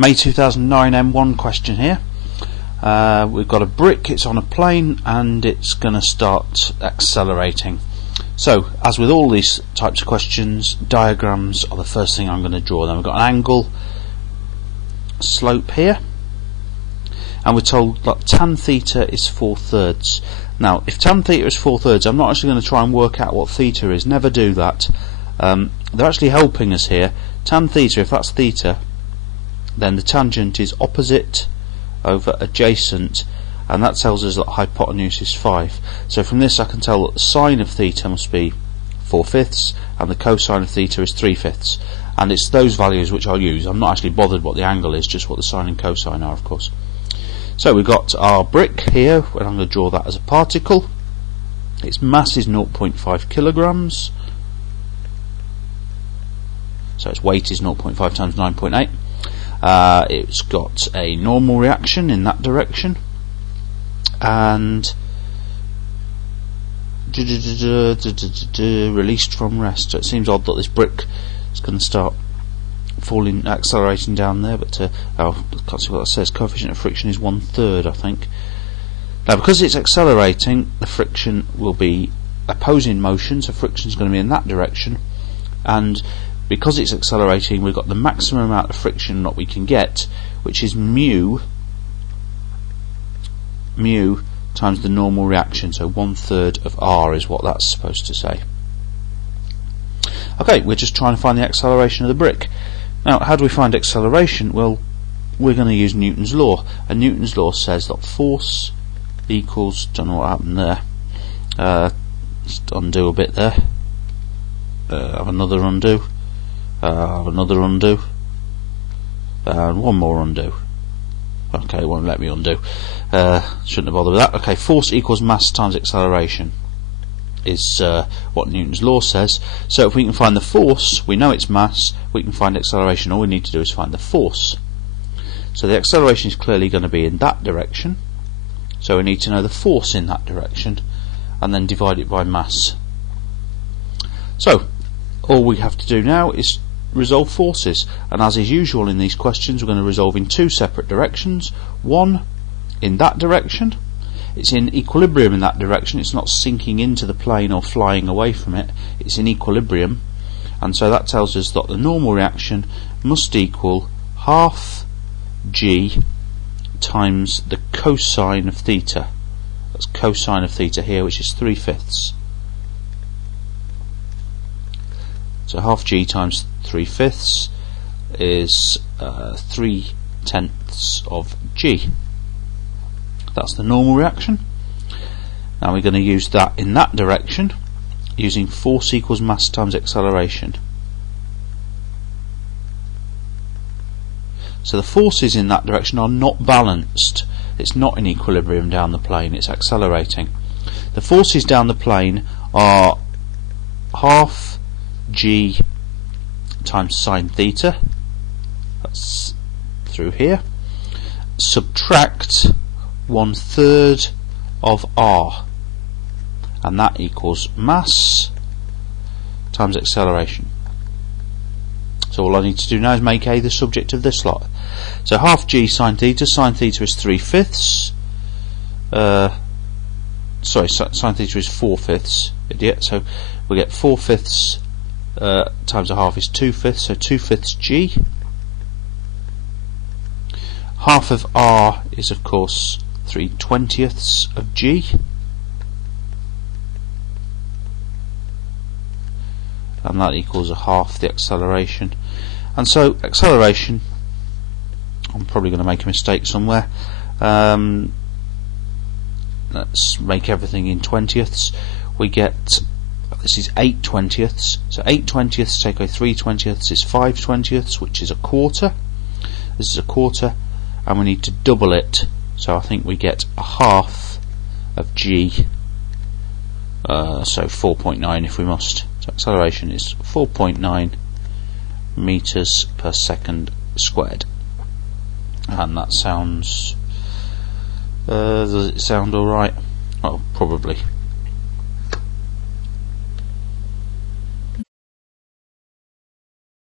May 2009 M1 question here. We've got a brick, it's on a plane, and it's going to start accelerating. So, as with all these types of questions, diagrams are the first thing I'm going to draw. Then we've got an angle, slope here, and we're told that tan theta is 4/3. Now, if tan theta is 4/3, I'm not actually going to try and work out what theta is. Never do that. They're actually helping us here. Tan theta, if that's theta, then the tangent is opposite over adjacent, and that tells us that hypotenuse is 5. So from this I can tell that the sine of theta must be 4/5 and the cosine of theta is 3/5, and it's those values which I'll use. I'm not actually bothered what the angle is, just what the sine and cosine are, of course. So we've got our brick here, and I'm going to draw that as a particle. Its mass is 0.5 kilograms, so its weight is 0.5 times 9.8. It's got a normal reaction in that direction, and released from rest. So it seems odd that this brick is going to start falling, accelerating down there, but I can't see what that says. Coefficient of friction is 1/3, I think. Now, because it's accelerating, the friction will be opposing motion, so friction is going to be in that direction, and because it's accelerating, we've got the maximum amount of friction that we can get, which is mu times the normal reaction, so 1/3 of r is what that's supposed to say. Okay, we're just trying to find the acceleration of the brick. Now, how do we find acceleration? Well, we're going to use Newton's law, and Newton's law says that force equals, don't know what happened there, just undo a bit there, have another undo, another undo, and one more undo. Okay, it won't let me undo. Shouldn't have bothered with that. Okay, force equals mass times acceleration is what Newton's law says. So if we can find the force, we know it's mass, we can find acceleration. All we need to do is find the force. So the acceleration is clearly going to be in that direction, so we need to know the force in that direction and then divide it by mass. So all we have to do now is resolve forces, and as is usual in these questions, we're going to resolve in two separate directions. One in that direction, it's in equilibrium in that direction, it's not sinking into the plane or flying away from it, it's in equilibrium, and so that tells us that the normal reaction must equal half g times the cosine of theta. That's cosine of theta here, which is 3/5. So half g times 3/5 is 3/10 of g. That's the normal reaction. Now we're going to use that in that direction, using force equals mass times acceleration. So the forces in that direction are not balanced. It's not in equilibrium down the plane, it's accelerating. The forces down the plane are half g times sine theta, that's through here, subtract 1/3 of r, and that equals mass times acceleration. So all I need to do now is make A the subject of this lot. So half g sine theta is 3/5, sorry, sine theta is 4/5, idiot, so we get 4/5 times a half is 2/5, so 2/5 g. Half of r is of course 3/20 of g, and that equals a half the acceleration. And so acceleration, I'm probably going to make a mistake somewhere, let's make everything in 20ths. We get, this is 8/20, so 8/20 take away 3/20 is 5/20, which is a quarter. This is a quarter, and we need to double it, so I think we get a half of g, so 4.9 if we must. So acceleration is 4.9 meters per second squared, and that sounds, does it sound alright? Oh, probably.